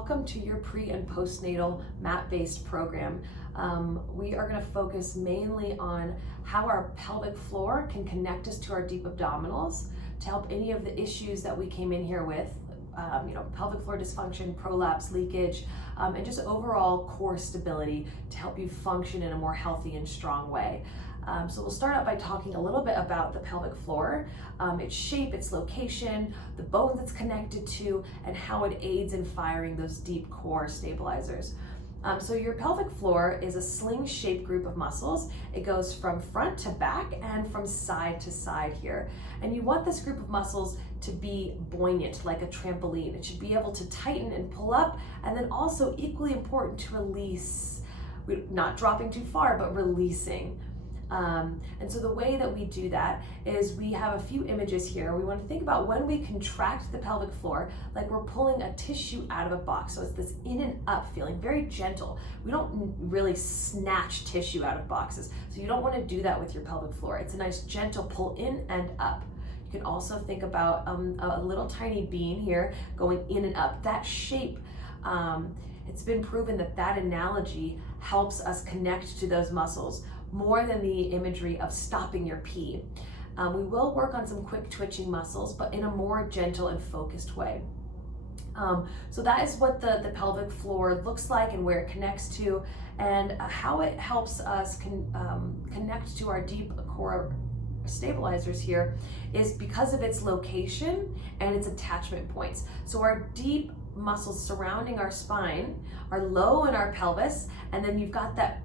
welcome to your pre and postnatal mat-based program. We are going to focus mainly on how our pelvic floor can connect us to our deep abdominals to help any of the issues that we came in here with, pelvic floor dysfunction, prolapse, leakage, and just overall core stability to help you function in a more healthy and strong way. So we'll start out by talking a little bit about the pelvic floor, its shape, its location, the bones it's connected to, and how it aids in firing those deep core stabilizers. So your pelvic floor is a sling-shaped group of muscles. It goes from front to back and from side to side here. And you want this group of muscles to be buoyant, like a trampoline. It should be able to tighten and pull up, and then also equally important to release, not dropping too far, but releasing. And so the way that we do that is we have a few images here. We want to think about when we contract the pelvic floor, like we're pulling a tissue out of a box. So it's this in and up feeling, very gentle. We don't really snatch tissue out of boxes. So you don't want to do that with your pelvic floor. It's a nice gentle pull in and up. You can also think about a little tiny bean here going in and up. That shape, it's been proven that that analogy helps us connect to those muscles more than the imagery of stopping your pee. We will work on some quick twitching muscles, but in a more gentle and focused way. So that is what the pelvic floor looks like and where it connects to, and how it helps us connect to our deep core stabilizers here is because of its location and its attachment points. So our deep muscles surrounding our spine are low in our pelvis, and then you've got that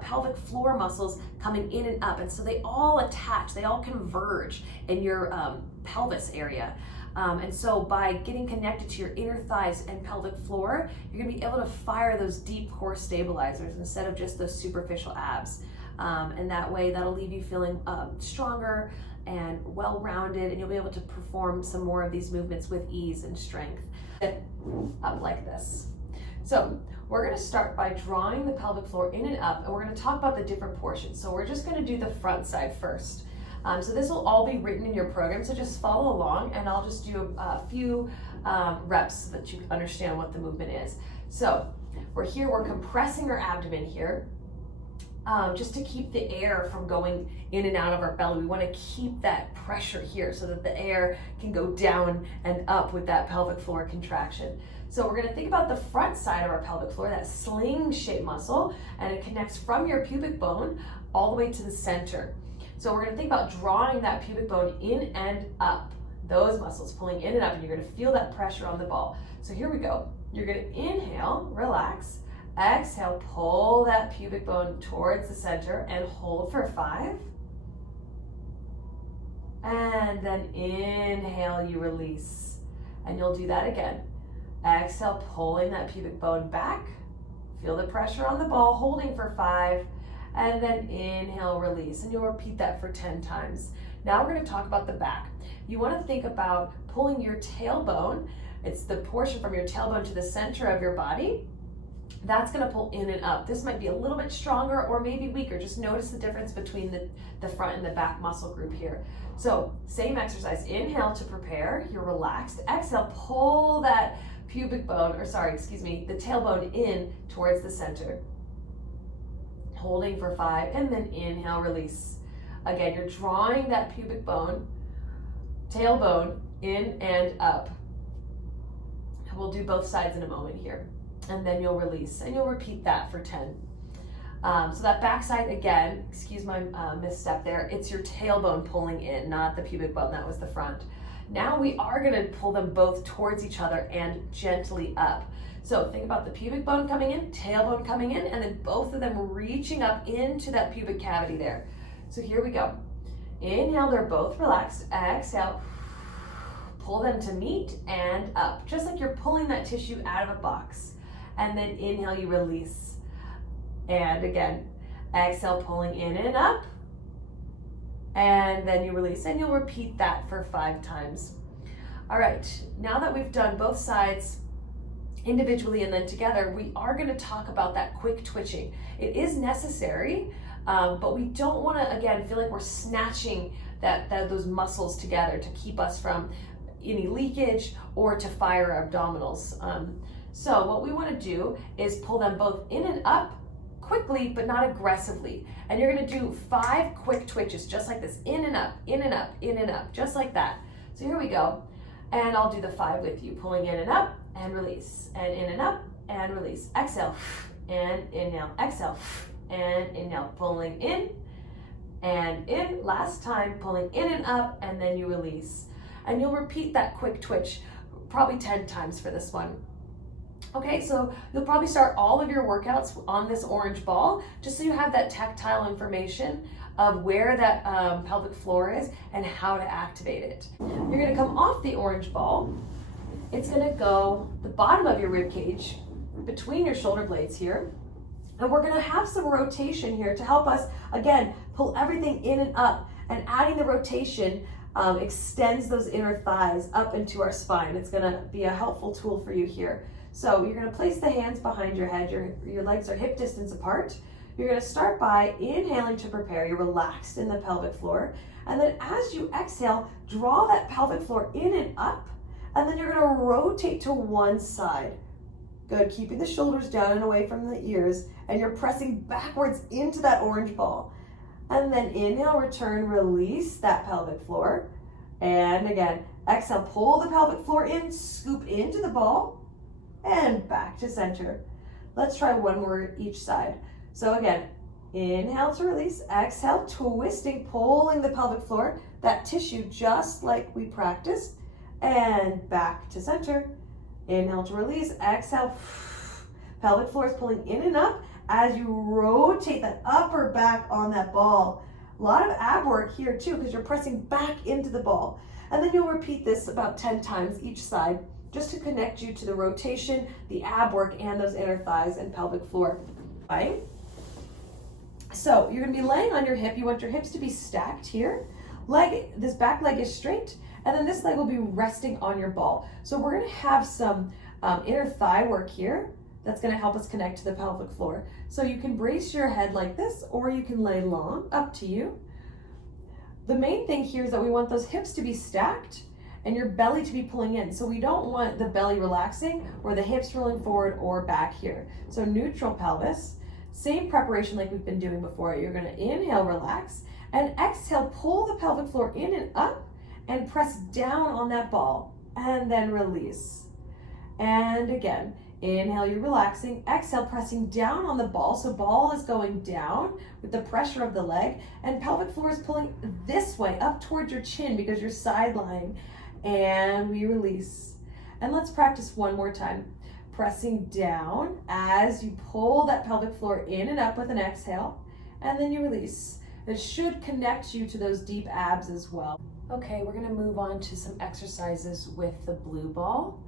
pelvic floor muscles coming in and up, and so they all attach, they all converge in your pelvis area. And so by getting connected to your inner thighs and pelvic floor, you're gonna be able to fire those deep core stabilizers instead of just those superficial abs. And that way, that'll leave you feeling stronger and well-rounded, and you'll be able to perform some more of these movements with ease and strength. Up like this. So we're going to start by drawing the pelvic floor in and up, and we're going to talk about the different portions. So we're just going to do the front side first. So this will all be written in your program, so just follow along, and I'll just do a few reps so that you understand what the movement is. So we're compressing our abdomen here, just to keep the air from going in and out of our belly. We want to keep that pressure here so that the air can go down and up with that pelvic floor contraction. So we're going to think about the front side of our pelvic floor, that sling-shaped muscle, and it connects from your pubic bone all the way to the center. So we're going to think about drawing that pubic bone in and up, those muscles pulling in and up, and you're going to feel that pressure on the ball. So here we go. You're going to inhale, relax. Exhale, pull that pubic bone towards the center and hold for 5. And then inhale, you release. And you'll do that again. Exhale, pulling that pubic bone back. Feel the pressure on the ball, holding for 5. And then inhale, release. And you'll repeat that for 10 times. Now we're going to talk about the back. You want to think about pulling your tailbone. It's the portion from your tailbone to the center of your body. That's going to pull in and up. This might be a little bit stronger or maybe weaker. Just notice the difference between the front and the back muscle group here. So same exercise. Inhale to prepare. You're relaxed. Exhale, pull that pubic bone, the tailbone in towards the center. Holding for 5, and then inhale, release. Again, you're drawing that pubic bone, tailbone in and up. We'll do both sides in a moment here. And then you'll release, and you'll repeat that for 10. So that backside again, excuse my misstep there, it's your tailbone pulling in, not the pubic bone, that was the front. Now we are gonna pull them both towards each other and gently up. So think about the pubic bone coming in, tailbone coming in, and then both of them reaching up into that pubic cavity there. So here we go. Inhale, they're both relaxed. Exhale, pull them to meet and up, just like you're pulling that tissue out of a box. And then inhale, you release. And again, exhale, pulling in and up. And then you release, and you'll repeat that for 5 times. All right, now that we've done both sides individually and then together, we are going to talk about that quick twitching. It is necessary, but we don't want to, again, feel like we're snatching those muscles together to keep us from any leakage or to fire our abdominals. So what we want to do is pull them both in and up quickly, but not aggressively. And you're going to do 5 quick twitches, just like this, in and up, in and up, in and up, just like that. So here we go. And I'll do the 5 with you, pulling in and up and release, and in and up and release. Exhale and inhale, exhale and inhale, pulling in and in. Last time, pulling in and up, and then you release. And you'll repeat that quick twitch probably 10 times for this one. Okay, so you'll probably start all of your workouts on this orange ball, just so you have that tactile information of where that pelvic floor is and how to activate it. You're gonna come off the orange ball. It's gonna go the bottom of your rib cage, between your shoulder blades here. And we're gonna have some rotation here to help us, again, pull everything in and up. And adding the rotation extends those inner thighs up into our spine. It's gonna be a helpful tool for you here. So you're gonna place the hands behind your head. Your legs are hip distance apart. You're gonna start by inhaling to prepare. You're relaxed in the pelvic floor. And then as you exhale, draw that pelvic floor in and up. And then you're gonna rotate to one side. Good, keeping the shoulders down and away from the ears. And you're pressing backwards into that orange ball. And then inhale, return, release that pelvic floor. And again, exhale, pull the pelvic floor in, scoop into the ball, and back to center. Let's try one more each side. So again, inhale to release, exhale, twisting, pulling the pelvic floor, that tissue just like we practiced, and back to center. Inhale to release, exhale, pelvic floor is pulling in and up as you rotate that upper back on that ball. A lot of ab work here too, because you're pressing back into the ball. And then you'll repeat this about 10 times each side, just to connect you to the rotation, the ab work, and those inner thighs and pelvic floor. Right? So you're gonna be laying on your hip. You want your hips to be stacked here. This back leg is straight, and then this leg will be resting on your ball. So we're gonna have some inner thigh work here that's gonna help us connect to the pelvic floor. So you can brace your head like this, or you can lay long, up to you. The main thing here is that we want those hips to be stacked and your belly to be pulling in. So we don't want the belly relaxing or the hips rolling forward or back here. So neutral pelvis, same preparation like we've been doing before. You're gonna inhale, relax, and exhale, pull the pelvic floor in and up and press down on that ball, and then release. And again, inhale, you're relaxing, exhale, pressing down on the ball. So ball is going down with the pressure of the leg, and pelvic floor is pulling this way up towards your chin because you're side lying. And we release. And let's practice one more time. Pressing down as you pull that pelvic floor in and up with an exhale, and then you release. It should connect you to those deep abs as well. Okay, we're gonna move on to some exercises with the blue ball.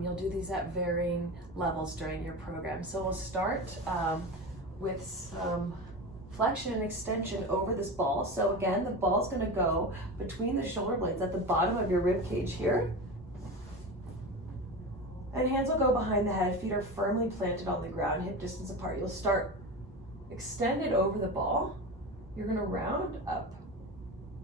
You'll do these at varying levels during your program. So we'll start with some flexion and extension over this ball. So again, the ball's gonna go between the shoulder blades at the bottom of your rib cage here. And hands will go behind the head, feet are firmly planted on the ground, hip distance apart. You'll start extended over the ball. You're gonna round up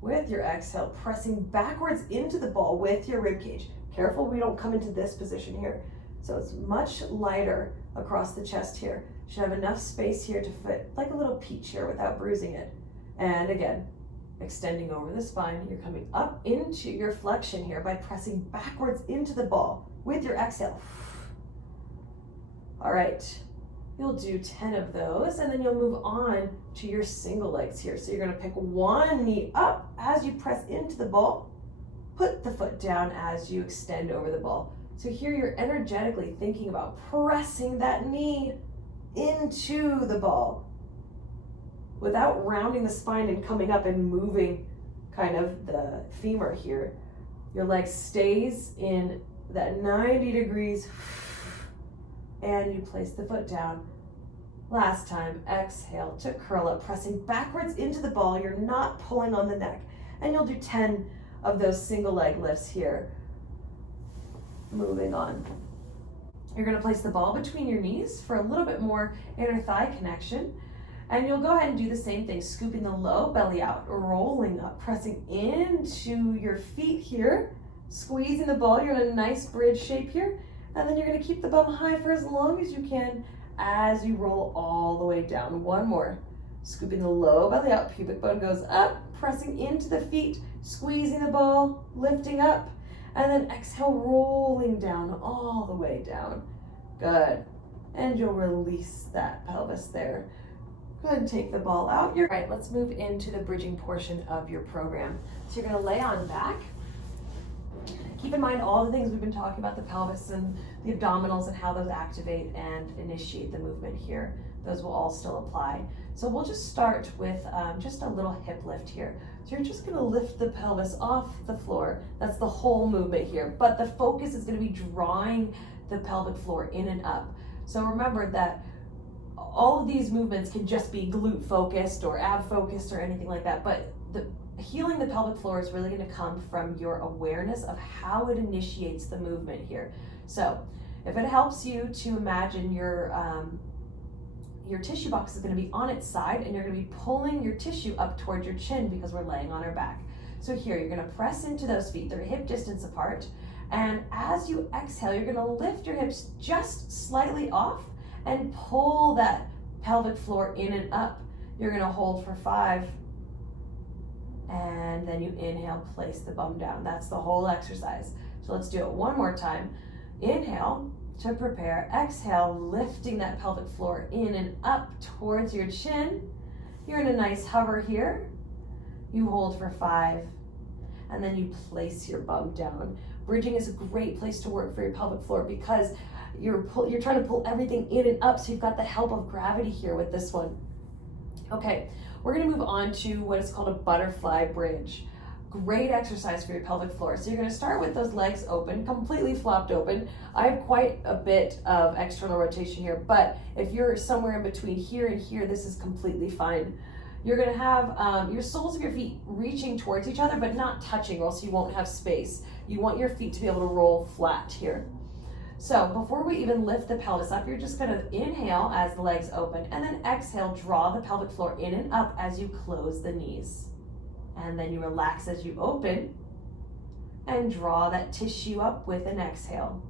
with your exhale, pressing backwards into the ball with your rib cage. Careful we don't come into this position here. So it's much lighter across the chest here. Should have enough space here to fit like a little peach here without bruising it. And again, extending over the spine. You're coming up into your flexion here by pressing backwards into the ball with your exhale. All right, you'll do 10 of those, and then you'll move on to your single legs here. So you're gonna pick one knee up as you press into the ball, put the foot down as you extend over the ball. So here you're energetically thinking about pressing that knee into the ball without rounding the spine and coming up and moving kind of the femur here. Your leg stays in that 90 degrees, and you place the foot down. Last time, exhale to curl up, pressing backwards into the ball. You're not pulling on the neck. And you'll do 10 of those single leg lifts here. Moving on. You're gonna place the ball between your knees for a little bit more inner thigh connection. And you'll go ahead and do the same thing, scooping the low belly out, rolling up, pressing into your feet here, squeezing the ball. You're in a nice bridge shape here. And then you're gonna keep the bum high for as long as you can as you roll all the way down. One more. Scooping the low belly out, pubic bone goes up, pressing into the feet, squeezing the ball, lifting up, and then exhale, rolling down, all the way down. Good. And you'll release that pelvis there. Good, take the ball out. All right, let's move into the bridging portion of your program. So you're gonna lay on back. Keep in mind all the things we've been talking about, the pelvis and the abdominals and how those activate and initiate the movement here. Those will all still apply. So we'll just start with just a little hip lift here. So you're just gonna lift the pelvis off the floor. That's the whole movement here. But the focus is gonna be drawing the pelvic floor in and up. So remember that all of these movements can just be glute focused or ab focused or anything like that. But healing the pelvic floor is really going to come from your awareness of how it initiates the movement here. So if it helps you to imagine your tissue box is going to be on its side and you're going to be pulling your tissue up towards your chin because we're laying on our back. So here you're going to press into those feet. They're hip distance apart. And as you exhale, you're going to lift your hips just slightly off and pull that pelvic floor in and up. You're going to hold for 5. And then you inhale, place the bum down. That's the whole exercise. So let's do it one more time. Inhale to prepare. Exhale, lifting that pelvic floor in and up towards your chin. You're in a nice hover here. You hold for 5. And then you place your bum down. Bridging is a great place to work for your pelvic floor because you're trying to pull everything in and up, so you've got the help of gravity here with this one. Okay, we're gonna move on to what is called a butterfly bridge. Great exercise for your pelvic floor. So you're gonna start with those legs open, completely flopped open. I have quite a bit of external rotation here, but if you're somewhere in between here and here, this is completely fine. You're gonna have your soles of your feet reaching towards each other, but not touching, or else you won't have space. You want your feet to be able to roll flat here. So before we even lift the pelvis up, you're just gonna inhale as the legs open, and then exhale, draw the pelvic floor in and up as you close the knees. And then you relax as you open, and draw that tissue up with an exhale.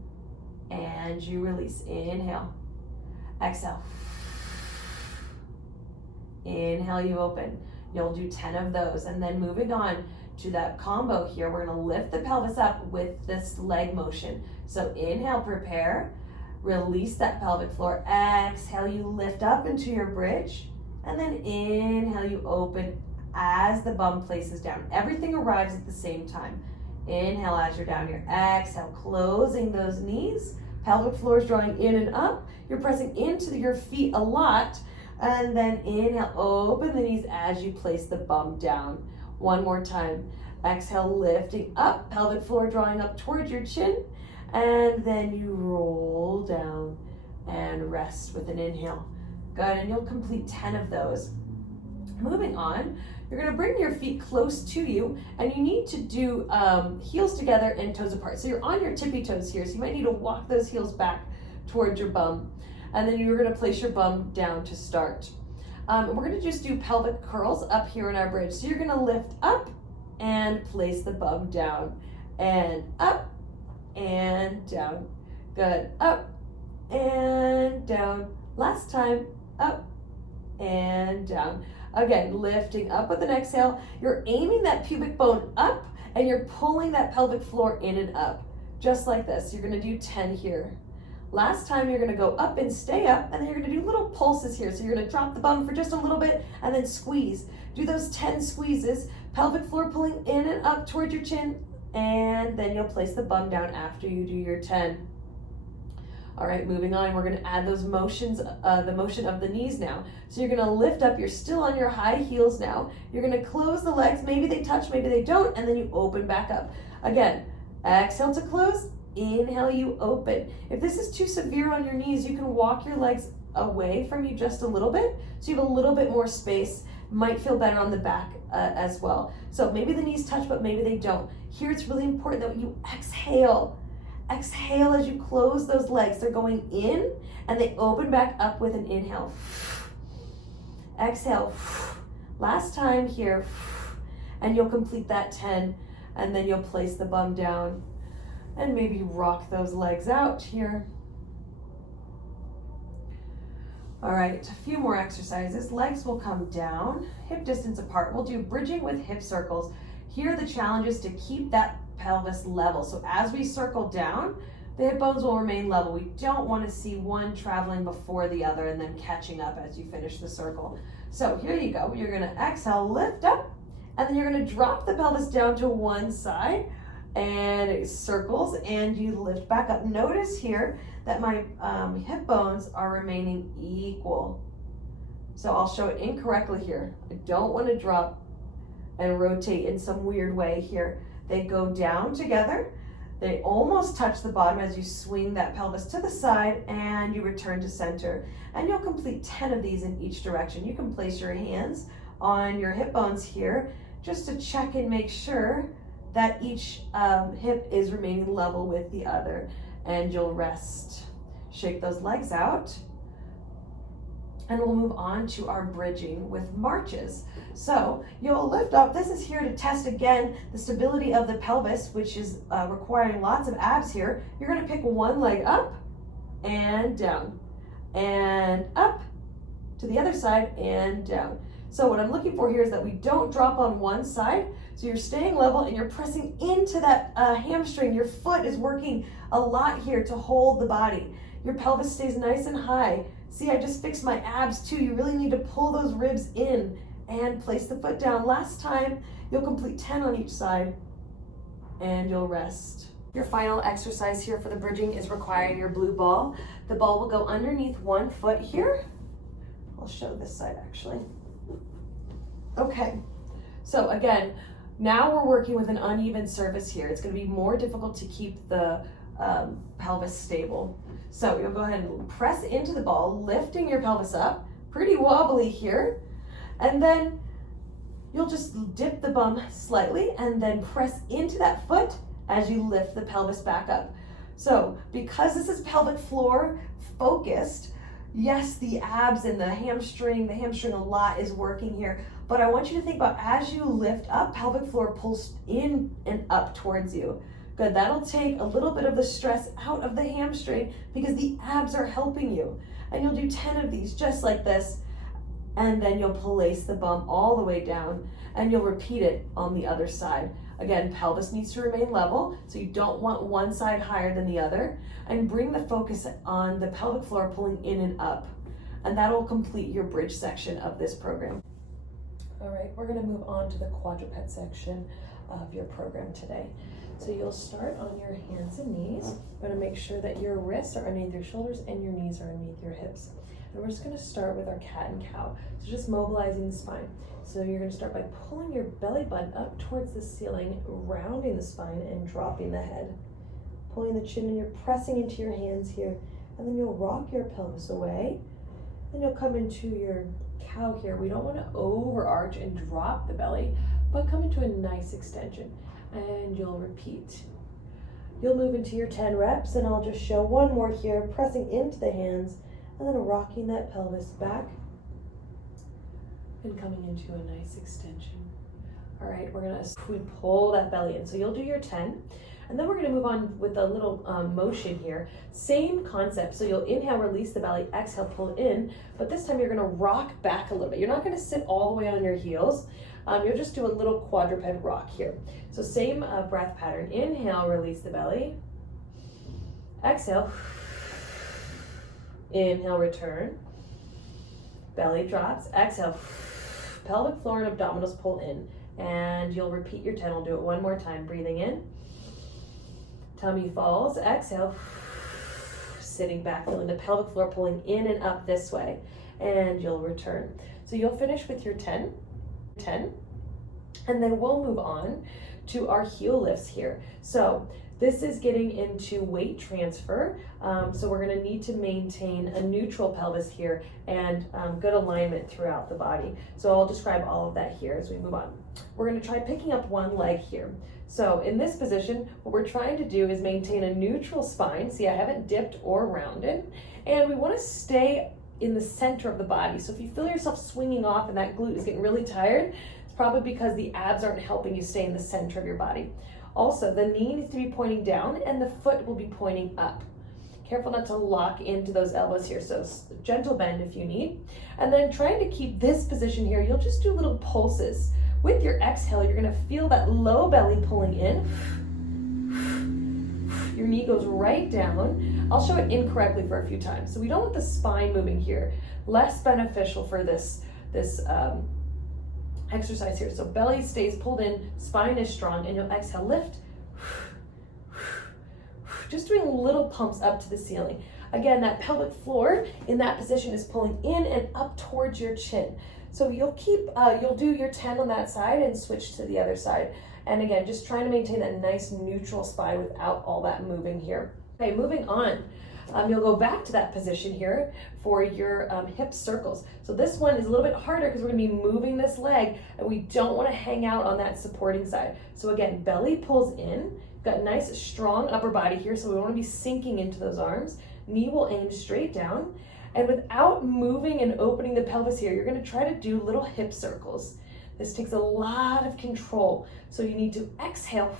And you release, inhale, exhale. Inhale, you open. You'll do 10 of those, and then moving on to that combo here, we're gonna lift the pelvis up with this leg motion. So inhale, prepare, release that pelvic floor. Exhale, you lift up into your bridge, and then inhale, you open as the bum places down. Everything arrives at the same time. Inhale as you're down here. Exhale, closing those knees. Pelvic floor is drawing in and up. You're pressing into your feet a lot, and then inhale, open the knees as you place the bum down. One more time. Exhale, lifting up, pelvic floor drawing up towards your chin, and then you roll down and rest with an inhale. Good, and you'll complete 10 of those. Moving on, you're gonna bring your feet close to you, and you need to do heels together and toes apart. So you're on your tippy toes here, so you might need to walk those heels back towards your bum. And then you're gonna place your bum down to start. We're gonna just do pelvic curls up here in our bridge. So you're gonna lift up and place the bum down, and up and down. Good, up and down. Last time, up and down. Again, lifting up with an exhale. You're aiming that pubic bone up, and you're pulling that pelvic floor in and up, just like this. You're gonna do 10 here. Last time, you're gonna go up and stay up, and then you're gonna do little pulses here. So you're gonna drop the bum for just a little bit, and then squeeze. Do those 10 squeezes, pelvic floor pulling in and up towards your chin, and then you'll place the bum down after you do your 10. All right, moving on, we're gonna add those motions, the motion of the knees now. So you're gonna lift up, you're still on your high heels now. You're gonna close the legs, maybe they touch, maybe they don't, and then you open back up. Again, exhale to close, inhale, you open. If this is too severe on your knees, you can walk your legs away from you just a little bit, so you have a little bit more space. Might feel better on the back as well. So maybe the knees touch, but maybe they don't. Here it's really important that you exhale. Exhale as you close those legs. They're going in, and they open back up with an inhale. Exhale. Last time here, and you'll complete that 10, and then you'll place the bum down. And maybe rock those legs out here. All right, a few more exercises. Legs will come down, hip distance apart. We'll do bridging with hip circles. Here the challenge is to keep that pelvis level. So as we circle down, the hip bones will remain level. We don't want to see one traveling before the other and then catching up as you finish the circle. So here you go. You're going to exhale, lift up, and then you're going to drop the pelvis down to one side, and it circles, and you lift back up. Notice here that my hip bones are remaining equal. So I'll show it incorrectly here. I don't want to drop and rotate in some weird way here. They go down together. They almost touch the bottom as you swing that pelvis to the side, and you return to center. And you'll complete 10 of these in each direction. You can place your hands on your hip bones here just to check and make sure that each hip is remaining level with the other, and you'll rest. Shake those legs out, and we'll move on to our bridging with marches. So you'll lift up. This is here to test again the stability of the pelvis, which is requiring lots of abs here. You're going to pick one leg up and down and up to the other side and down. So what I'm looking for here is that we don't drop on one side. So you're staying level and you're pressing into that hamstring. Your foot is working a lot here to hold the body. Your pelvis stays nice and high. See, I just fixed my abs too. You really need to pull those ribs in and place the foot down. Last time, you'll complete 10 on each side and you'll rest. Your final exercise here for the bridging is requiring your blue ball. The ball will go underneath one foot here. I'll show this side actually. Okay, so again, now we're working with an uneven surface here. It's going to be more difficult to keep the pelvis stable. So you'll go ahead and press into the ball, lifting your pelvis up, pretty wobbly here. And then you'll just dip the bum slightly and then press into that foot as you lift the pelvis back up. So because this is pelvic floor focused, yes, the abs and the hamstring a lot is working here. But I want you to think about as you lift up, pelvic floor pulls in and up towards you. Good, that'll take a little bit of the stress out of the hamstring because the abs are helping you. And you'll do 10 of these just like this. And then you'll place the bum all the way down and you'll repeat it on the other side. Again, pelvis needs to remain level, so you don't want one side higher than the other. And bring the focus on the pelvic floor pulling in and up. And that'll complete your bridge section of this program. All right, we're gonna move on to the quadruped section of your program today. So you'll start on your hands and knees. You're gonna make sure that your wrists are underneath your shoulders and your knees are underneath your hips. And we're just gonna start with our cat and cow. So just mobilizing the spine. So you're gonna start by pulling your belly button up towards the ceiling, rounding the spine and dropping the head. Pulling the chin and you're pressing into your hands here. And then you'll rock your pelvis away. Then you'll come into your cow here. We don't wanna overarch and drop the belly, but come into a nice extension. And you'll repeat. You'll move into your 10 reps, and I'll just show one more here, pressing into the hands, and then rocking that pelvis back, and coming into a nice extension. All right, we pull that belly in. So you'll do your 10, and then we're gonna move on with a little motion here. Same concept, so you'll inhale, release the belly, exhale, pull in, but this time you're gonna rock back a little bit. You're not gonna sit all the way on your heels. You'll just do a little quadruped rock here. So same breath pattern. Inhale, release the belly. Exhale. Inhale, return. Belly drops. Exhale. Pelvic floor and abdominals pull in. And you'll repeat your 10. We'll do it one more time. Breathing in. Tummy falls. Exhale. Sitting back, feeling the pelvic floor pulling in and up this way. And you'll return. So you'll finish with your 10. And then we'll move on to our heel lifts here. So this is getting into weight transfer. So we're gonna need to maintain a neutral pelvis here and good alignment throughout the body. So I'll describe all of that here as we move on. We're gonna try picking up one leg here. So in this position, what we're trying to do is maintain a neutral spine. See, I haven't dipped or rounded. And we wanna stay in the center of the body. So if you feel yourself swinging off and that glute is getting really tired, it's probably because the abs aren't helping you stay in the center of your body. Also, the knee needs to be pointing down and the foot will be pointing up. Careful not to lock into those elbows here, so gentle bend if you need. And then trying to keep this position here, you'll just do little pulses. With your exhale, you're gonna feel that low belly pulling in. Your knee goes right down. I'll show it incorrectly for a few times. So we don't want the spine moving here. Less beneficial for this exercise here. So belly stays pulled in, spine is strong, and you'll exhale, lift. Just doing little pumps up to the ceiling. Again, that pelvic floor in that position is pulling in and up towards your chin. So you'll do your 10 on that side and switch to the other side. And again, just trying to maintain that nice neutral spine without all that moving here. Okay, moving on. You'll go back to that position here for your hip circles. So this one is a little bit harder because we're gonna be moving this leg and we don't wanna hang out on that supporting side. So again, belly pulls in, got a nice strong upper body here, so we wanna be sinking into those arms. Knee will aim straight down. And without moving and opening the pelvis here, you're gonna try to do little hip circles. This takes a lot of control. So you need to exhale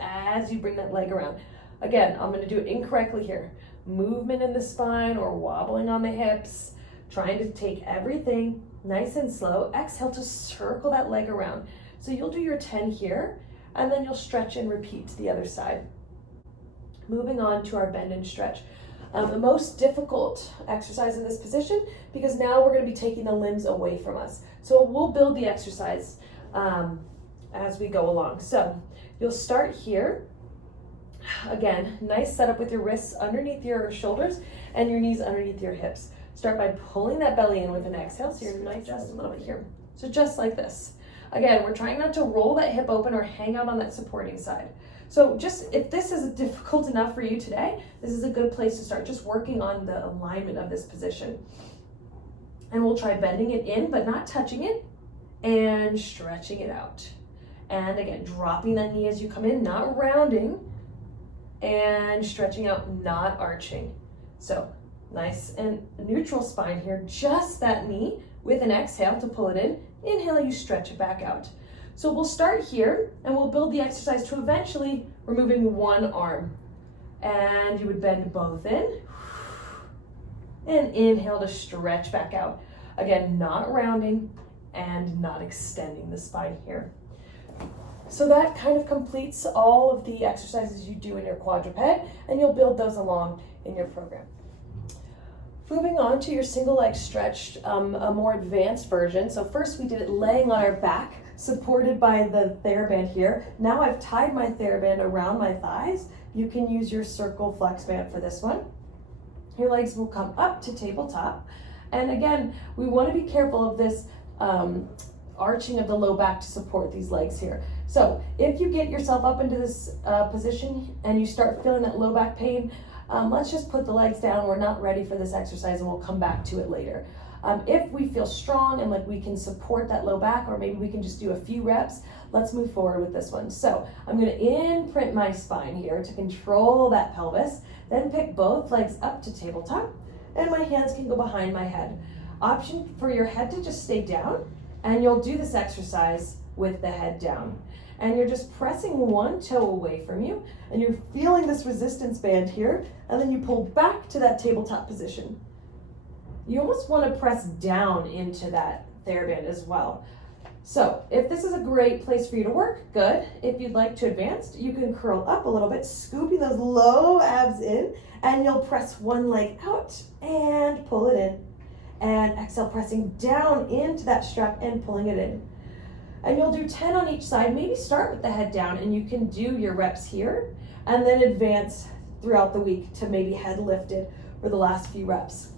as you bring that leg around. Again, I'm gonna do it incorrectly here. Movement in the spine or wobbling on the hips, trying to take everything nice and slow. Exhale to circle that leg around. So you'll do your 10 here, and then you'll stretch and repeat to the other side. Moving on to our bend and stretch. The most difficult exercise in this position, because now we're going to be taking the limbs away from us. So we'll build the exercise as we go along. So you'll start here. Again, nice setup with your wrists underneath your shoulders and your knees underneath your hips. Start by pulling that belly in with an exhale. So you're going to adjust a little bit here. So just like this. Again, we're trying not to roll that hip open or hang out on that supporting side. So just if this is difficult enough for you today, this is a good place to start, just working on the alignment of this position. And we'll try bending it in, but not touching it, and stretching it out. And again, dropping that knee as you come in, not rounding, and stretching out, not arching. So nice and neutral spine here, just that knee with an exhale to pull it in. Inhale, you stretch it back out. So we'll start here and we'll build the exercise to eventually removing one arm. And you would bend both in and inhale to stretch back out. Again, not rounding and not extending the spine here. So that kind of completes all of the exercises you do in your quadruped, and you'll build those along in your program. Moving on to your single leg stretch, a more advanced version. So first we did it laying on our back, supported by the TheraBand here. Now I've tied my TheraBand around my thighs. You can use your circle flex band for this one. Your legs will come up to tabletop. And again, we want to be careful of this arching of the low back to support these legs here. So if you get yourself up into this position and you start feeling that low back pain, let's just put the legs down. We're not ready for this exercise and we'll come back to it later. If we feel strong and like we can support that low back, or maybe we can just do a few reps, let's move forward with this one. So I'm going to imprint my spine here to control that pelvis, then pick both legs up to tabletop, and my hands can go behind my head. Option for your head to just stay down, and you'll do this exercise with the head down. And you're just pressing one toe away from you, and you're feeling this resistance band here, and then you pull back to that tabletop position. You almost want to press down into that TheraBand as well. So if this is a great place for you to work, good. If you'd like to advance, you can curl up a little bit, scooping those low abs in, and you'll press one leg out and pull it in. And exhale, pressing down into that strap and pulling it in. And you'll do 10 on each side. Maybe start with the head down, and you can do your reps here and then advance throughout the week to maybe head lifted for the last few reps.